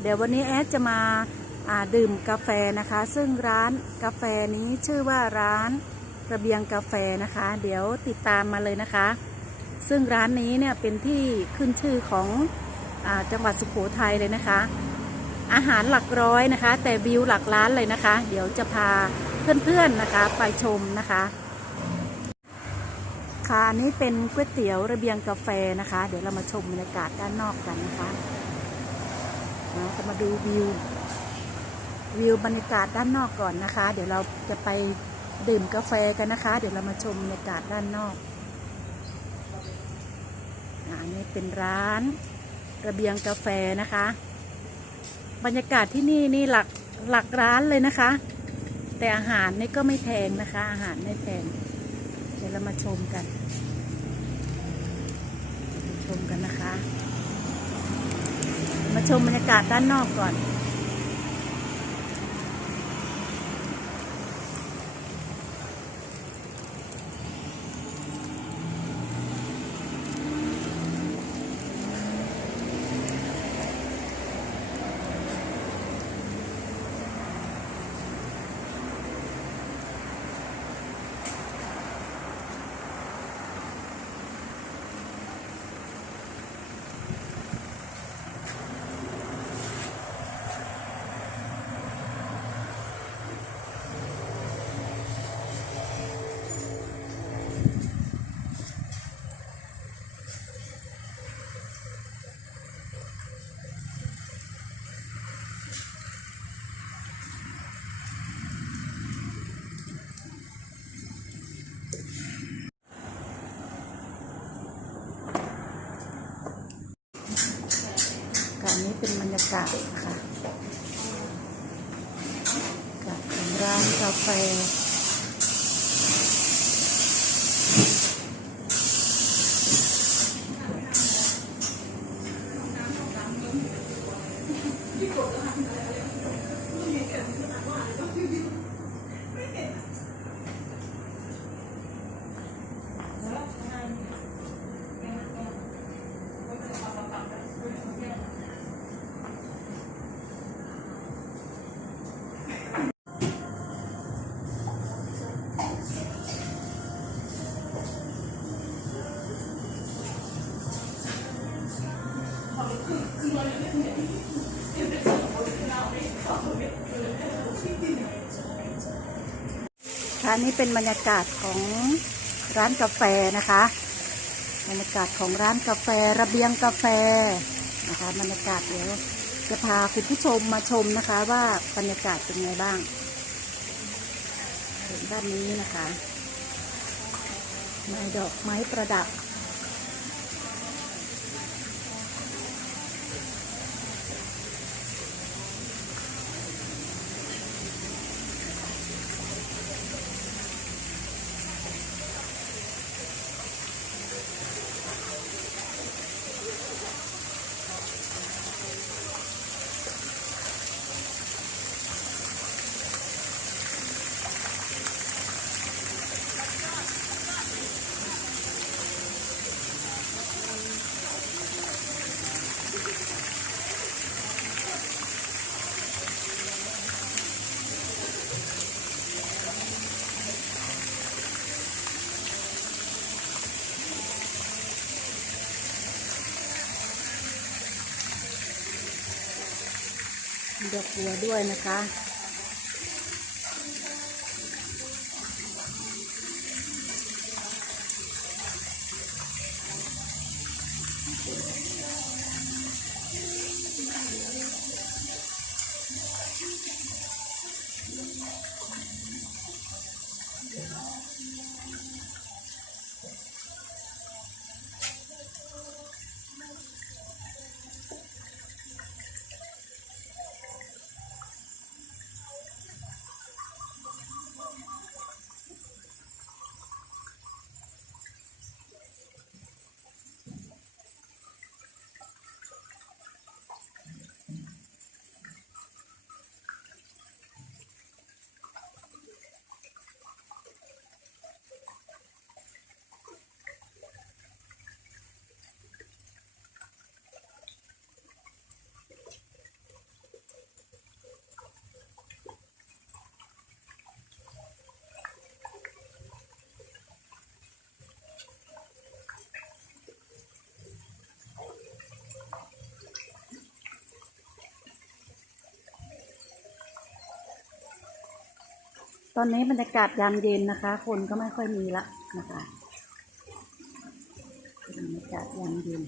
เดี๋ยววันนี้แอดจะมาาดื่มกาแฟนะคะ ซึ่งร้านกาแฟนี้ชื่อว่าร้านระเบียงกาแฟนะคะ เดี๋ยวติดตามมาเลยนะคะ ซึ่งร้านนี้เนี่ยเป็นที่ขึ้นชื่อของอจังหวัดสุโขทัยเลยนะคะ อาหารหลักร้อยนะคะ แต่วิวหลักล้านเลยนะคะ เดี๋ยวจะพาเพื่อนๆนะคะไปชมนะคะค่ะอันนี้เป็นก๋วยเตี๋ยวระเบียงกาแฟนะคะ เดี๋ยวเรามาชมบรรยากาศด้านนอกกันนะคะ นะจะมาดูวิว วิวบรรยากาศด้านนอกก่อนนะคะ เดี๋ยวเราจะไปดื่มกาแฟกันนะคะ เดี๋ยวเรามาชมบรรยากาศด้านนอกอ่าอันนี้เป็นร้านระเบียงกาแฟนะคะ บรรยากาศที่นี่นี่หลักหลักร้านเลยนะคะ แต่อาหารนี่ก็ไม่แพงนะคะ อาหารไม่แพงเดี๋ยวเรามาชมกัน ชมกันนะคะ มาชมบรรยากาศด้านนอกก่อน กาศนะคะกับของร้านกาแฟ ค่ะนี่เป็นบรรยากาศของร้านกาแฟนะคะ บรรยากาศของร้านกาแฟระเบียงกาแฟนะคะบรรยากาศเดี๋ยวจะพาคุณผู้ชมมาชมนะคะว่าบรรยากาศเป็นไงบ้างเห็นด้านนี้นะคะไม้ดอกไม้ประดับ ดอกบัวด้วยนะคะ ตอนนี้บรรยากาศยามเย็นนะคะ คนก็ไม่ค่อยมีละนะคะบรรยากาศยามเย็น